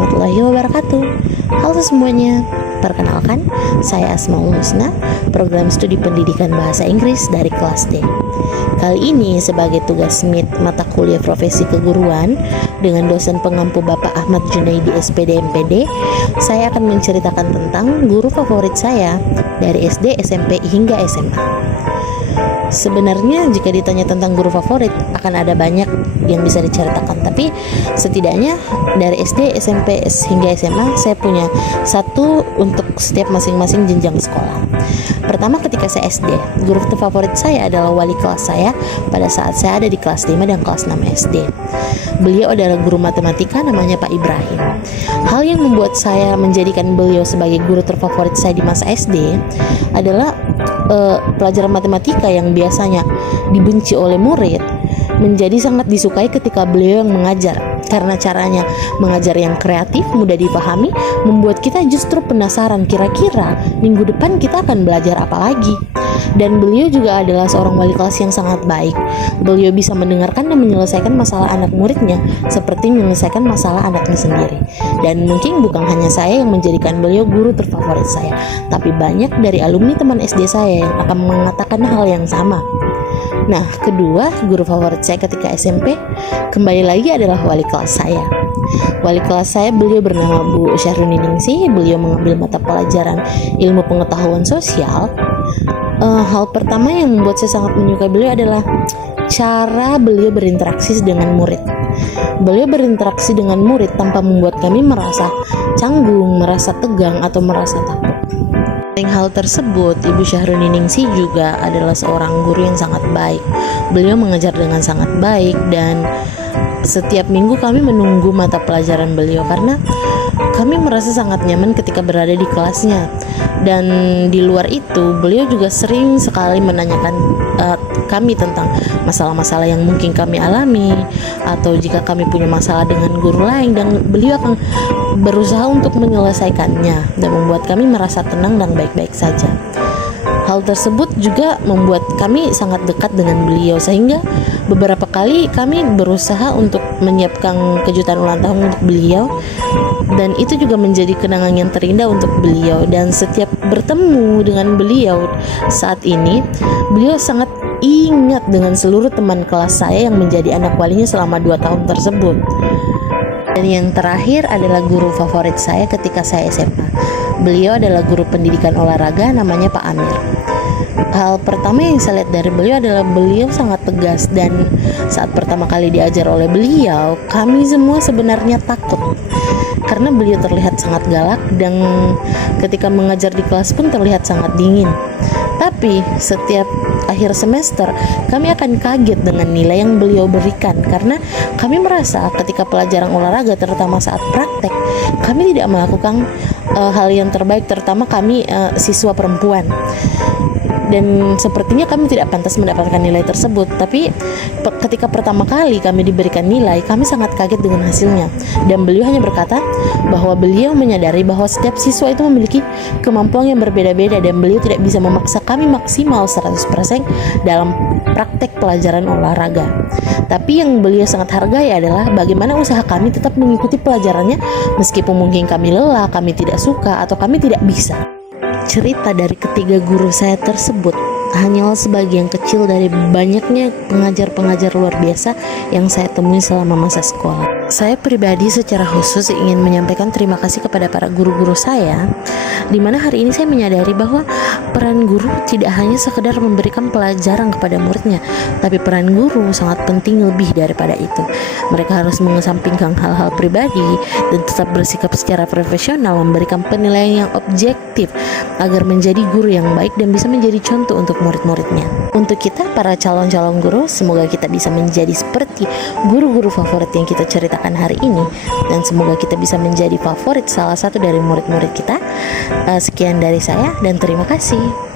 warahmatullahi wabarakatuh. Halo semuanya, perkenalkan saya Asmaul Husna, program studi pendidikan bahasa Inggris dari kelas D. Kali ini sebagai tugas MIT mata kuliah profesi keguruan dengan dosen pengampu Bapak Ahmad Junaidi SPD MPD, saya akan menceritakan tentang guru favorit saya dari SD, SMP hingga SMA. Sebenarnya jika ditanya tentang guru favorit akan ada banyak yang bisa diceritakan, tapi setidaknya dari SD, SMP hingga SMA saya punya satu untuk setiap masing-masing jenjang sekolah. Pertama, ketika saya SD, guru favorit saya adalah wali kelas saya pada saat saya ada di kelas 5 dan kelas 6 SD. Beliau adalah guru matematika, namanya Pak Ibrahim. Hal yang membuat saya menjadikan beliau sebagai guru terfavorit saya di masa SD adalah pelajaran matematika yang biasanya dibenci oleh murid menjadi sangat disukai ketika beliau yang mengajar, karena caranya mengajar yang kreatif, mudah dipahami, membuat kita justru penasaran kira-kira minggu depan kita akan belajar apa lagi. Dan beliau juga adalah seorang wali kelas yang sangat baik. Beliau bisa mendengarkan dan menyelesaikan masalah anak muridnya seperti menyelesaikan masalah anaknya sendiri. Dan mungkin bukan hanya saya yang menjadikan beliau guru terfavorit saya, tapi banyak dari alumni teman SD saya yang akan mengatakan hal yang sama. Nah, kedua, guru favorit saya ketika SMP kembali lagi adalah wali kelas saya. Wali kelas saya, beliau bernama Bu Syahruningsih. Beliau mengambil mata pelajaran ilmu pengetahuan sosial. Hal pertama yang membuat saya sangat menyukai beliau adalah cara beliau berinteraksi dengan murid. Beliau berinteraksi dengan murid tanpa membuat kami merasa canggung, merasa tegang, atau merasa takut. Hal tersebut, Ibu Syahruningsih juga adalah seorang guru yang sangat baik. Beliau mengajar dengan sangat baik dan setiap minggu kami menunggu mata pelajaran beliau karena kami merasa sangat nyaman ketika berada di kelasnya. Dan di luar itu, beliau juga sering sekali menanyakan kami tentang masalah-masalah yang mungkin kami alami, atau jika kami punya masalah dengan guru lain, dan beliau akan berusaha untuk menyelesaikannya dan membuat kami merasa tenang dan baik-baik saja. Hal tersebut juga membuat kami sangat dekat dengan beliau, sehingga beberapa kali kami berusaha untuk menyiapkan kejutan ulang tahun untuk beliau, dan itu juga menjadi kenangan yang terindah untuk beliau. Dan setiap bertemu dengan beliau saat ini, beliau sangat ingat dengan seluruh teman kelas saya yang menjadi anak walinya selama 2 tahun tersebut. Dan yang terakhir adalah guru favorit saya ketika saya SMA. Beliau adalah guru pendidikan olahraga, namanya Pak Amir. Hal pertama yang saya lihat dari beliau adalah beliau sangat tegas, dan saat pertama kali diajar oleh beliau, kami semua sebenarnya takut karena beliau terlihat sangat galak dan ketika mengajar di kelas pun terlihat sangat dingin. Tapi setiap akhir semester kami akan kaget dengan nilai yang beliau berikan, karena kami merasa ketika pelajaran olahraga, terutama saat praktek, kami tidak melakukan hal yang terbaik, terutama kami siswa perempuan. Dan sepertinya kami tidak pantas mendapatkan nilai tersebut. Tapi ketika pertama kali kami diberikan nilai, kami sangat kaget dengan hasilnya. Dan beliau hanya berkata bahwa beliau menyadari bahwa setiap siswa itu memiliki kemampuan yang berbeda-beda, dan beliau tidak bisa memaksa kami maksimal 100% dalam praktek pelajaran olahraga. Tapi yang beliau sangat hargai adalah bagaimana usaha kami tetap mengikuti pelajarannya meskipun mungkin kami lelah, kami tidak suka, atau kami tidak bisa. Cerita dari ketiga guru saya tersebut hanyalah sebagian kecil dari banyaknya pengajar-pengajar luar biasa yang saya temui selama masa sekolah. Saya pribadi secara khusus ingin menyampaikan terima kasih kepada para guru-guru saya, di mana hari ini saya menyadari bahwa peran guru tidak hanya sekedar memberikan pelajaran kepada muridnya, tapi peran guru sangat penting lebih daripada itu. Mereka harus mengesampingkan hal-hal pribadi dan tetap bersikap secara profesional, memberikan penilaian yang objektif agar menjadi guru yang baik dan bisa menjadi contoh untuk murid-muridnya. Untuk kita para calon-calon guru, semoga kita bisa menjadi seperti guru-guru favorit yang kita ceritakan hari ini, dan semoga kita bisa menjadi favorit salah satu dari murid-murid kita. Sekian dari saya dan terima kasih.